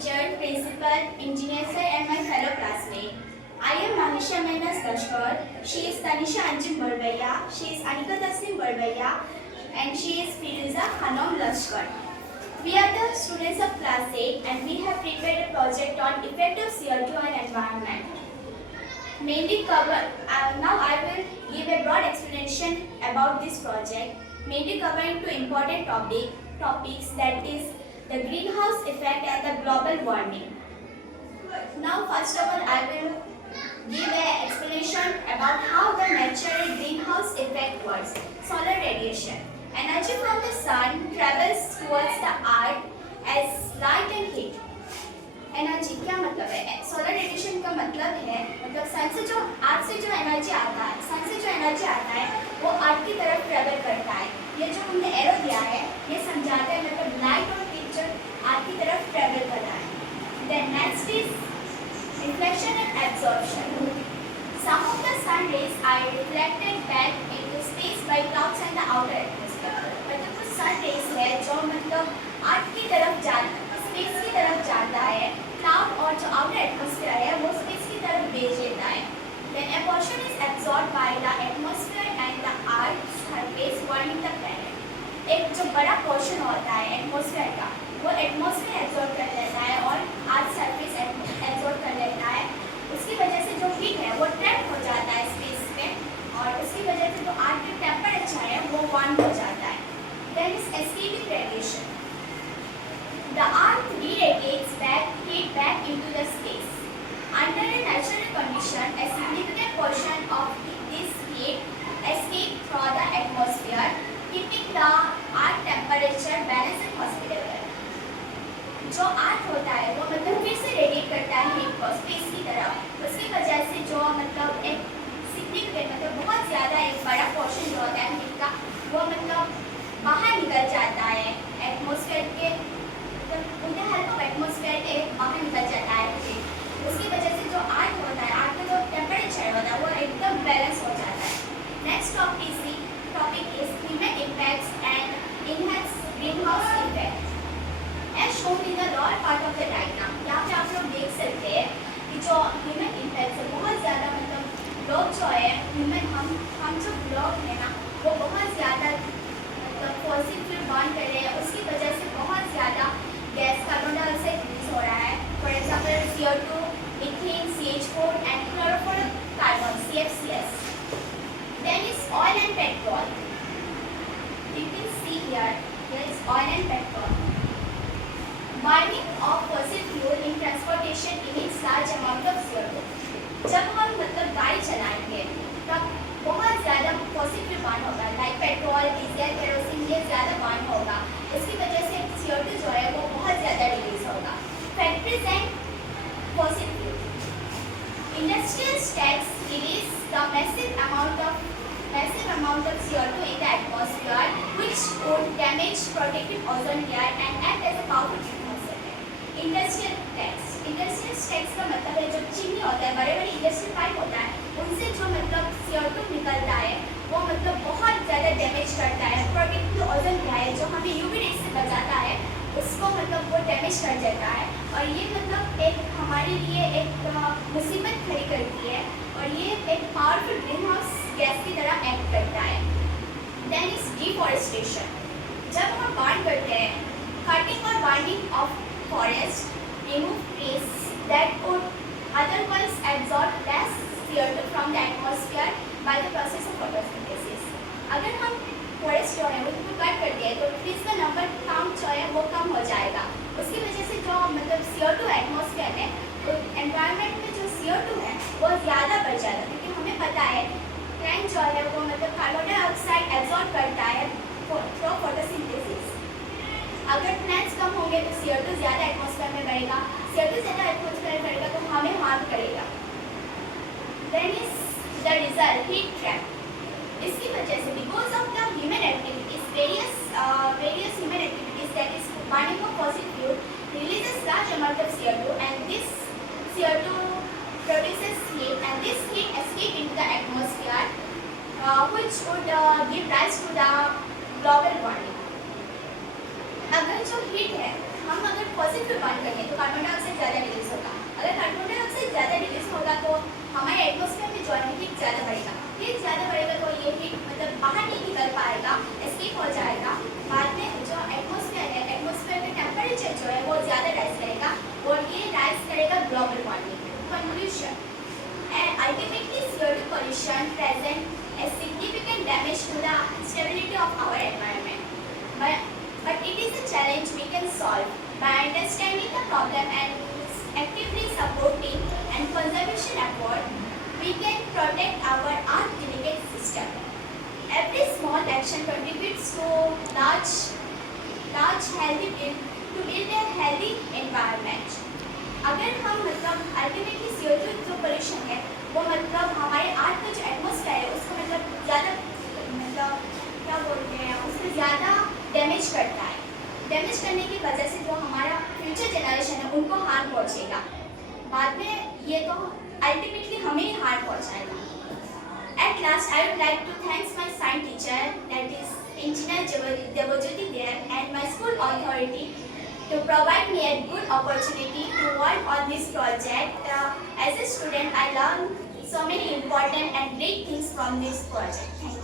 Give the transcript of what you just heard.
teacher, principal, engineer sir and my fellow classmates. I am Manisha Mehnas Lashkar. She is Tanisha Anjum Barbaya. She is Anika Tasnim Barbaya. And she is Firuza Hanom Lashkar. We are the students of class 8 and we have prepared a project on effect of CO2 on environment. Now I will give a broad explanation about this project, mainly covering two important topics, that is the greenhouse effect and the global warming. Now first of all I will give an explanation about how the natural greenhouse effect works. Solar radiation. Energy from the sun travels towards the earth as light and heat. Energy क्या मतलब है? Solar radiation का मतलब है सन से जो अर्थ से जो एनर्जी आता है, सन से जो एनर्जी आता है वो अर्थ की तरफ ट्रेवल करता है. ये जो हमने एरो दिया है ये समझाता है मतलब लाइट और हीट जो अर्थ की तरफ ट्रेवल कर रहा है. Then next is reflection and absorption. Some of the sun rays are reflected back into space by clouds and the outer atmosphere. मतलब कुछ सन रेज है जो मतलब अर्थ की तरफ स्पेस की तरफ जाता है, क्लाउड और जो आउटर एटमॉस्फेयर है वो स्पेस की तरफ भेज देता है. Then a portion is absorbed by the atmosphere and the earth surface warming the planet. एक जो बड़ा पोर्शन होता है एटमॉस्फेयर का वो एटमॉस्फेयर एब्सॉर्ब कर लेता है और अर्थ सरफेस एब्सॉर्ब कर लेता है. उसकी वजह से जो हीट है वो ट्रैप हो जाता है स्पेस में और उसकी वजह से जो अर्थ का टेम्परेचर है वो वार्म हो जाता है. Then is escaping radiation. The earth radiates heat back into the space. Under a natural condition, a significant portion of this heat escapes through the atmosphere, keeping the earth temperature balanced and hospitable. जो अर्थ होता है वो मतलब फिर से radiate करता है heat को स्पेस की तरफ. उसकी वजह से जो मतलब एक सिग्निफिकेंट मतलब बहुत ज़्यादा एक बड़ा पोर्शन जो होता है हीट का वो मतलब बाहर निकल जाता है एटमॉस्फेयर के एटमॉस्फेयर के बाहर निकल जाता है. उसकी वजह से जो अर्थ होता है, अर्थ का जो टेम्परेचर होता है वो एकदम बैलेंस हो जाता है. Next topic is human impacts and enhance greenhouse effect. As shown in the lower part of the diagram. यहाँ पे आप लोग देख सकते हैं कि जो ह्यूमन इम्पैक्ट्स है बहुत ज़्यादा मतलब लोग जो है ह्यूमन हम जो लोग हैं ना वो बहुत ज़्यादा मतलब फॉसिल फ्यूल बर्न कर रहे हैं. उसकी वजह से बहुत ज़्यादा गैस कार्बन डाइऑक्साइड रिलीज हो रहा है. For example CO2, methane, CH4 and chlorofluorocarbon CFCs. Then is oil and petrol. You can see here is oil and petrol. Burning of fossil fuel in transportation emits large amount of CO2. जब हम मतलब गाड़ी चलाएंगे तब बहुत ज़्यादा fossil fuel burn होगा like petrol, diesel, kerosene ये ज़्यादा बर्न होगा. इसकी वजह से CO2 जो है वो बहुत ज़्यादा रिलीज होगा. Factories and fossil fuel. Industrial states release the massive amount of CO2 in the atmosphere which would damage protective ozone layer and act as a powerful greenhouse effect. Industrial states का मतलब है जो chimney होता है, बड़े बड़े industrial pipe होता है उनसे जो मतलब CO2 निकलता है वो मतलब बहुत ज़्यादा डैमेज करता है. प्रोटेक्टिव ओजोन लेयर जो हमें UV रेज से बचाता है उसको मतलब वो डैमेज कर देता है और ये मतलब एक हमारे लिए एक मुसीबत खड़ी करती है और ये एक पावरफुल ग्रीनहाउस गैस की तरह एक्ट करता है. Then is deforestation. जब हम बर्न करते हैं कटिंग और burning of forest remove trees that would otherwise absorb less CO2 from the atmosphere by the process of photosynthesis. अगर हम फॉरेस्ट जो है उसको कट कर दिए तो ट्रीज का नंबर काउंट जो है वो कम हो जाएगा. उसकी वजह से जो मतलब CO2 एटमॉस्फेयर में तो एनवायरनमेंट में जो CO2 है वो ज़्यादा बढ़ जाता है क्योंकि हमें पता है प्लांट जो है वो मतलब कार्बन डाइऑक्साइड एब्जॉर्ब करता है थ्रू फोटोसिंथेसिस. अगर प्लांट्स कम होंगे तो CO2 ज़्यादा एटमॉस्फेयर में बढ़ेगा. CO2 ज़्यादा एटमॉस्फेयर में बढ़ेगा तो हमें हार्म करेगा. Then is the result heat trap. इसकी वजह से because of the human activities various human activities that is burning of fossil fuel releases large amount of CO2 and this CO2 produces heat and this heat escape into the atmosphere which would give rise to the global warming. अगर जो heat है हम अगर fossil fuel burn करेंगे तो carbon dioxide ज़्यादा release होगा। अगर कार्बन डाइऑक्साइड ज़्यादा रिलीज होगा तो हमारे एटमॉस्फेयर में जो है हीट ज़्यादा बढ़ेगा। हीट ज़्यादा बढ़ेगा तो ये हीट मतलब बाहर नहीं निकल पाएगा, एस्केप हो जाएगा। बाद में जो एटमॉस्फेयर है, एटमॉस्फेयर का टेम्परेचर जो है वो ज़्यादा राइज करेगा और ये राइज करेगा global warming. Conclusion, ultimately CO2 pollution present a significant damage to the stability of our environment. But it is a challenge we can solve by understanding the problem and actively supporting and conservation effort. We can protect our Earth delicate system. Every small action contributes to large healthy to build a healthy environment. अगर हम मतलब ultimately CO2 जो pollution है वो मतलब हमारे अर्थ का जो एटमॉस्फेयर है उसको मतलब ज़्यादा मतलब क्या बोलते हैं उसको ज़्यादा डैमेज करता है। डैमेज करने की वजह से जो हमारा फ्यूचर जनरेशन है उनको हार्म पहुँचेगा। बाद में ये तो अल्टीमेटली हमें ही हार्म पहुँचाएगा। At last, I would like to thank my science teacher, that is Engineer Devojyoti there, and my school authority to provide me a good opportunity to work on this project. As a student, I learned so many important and great things from this project. Thank you.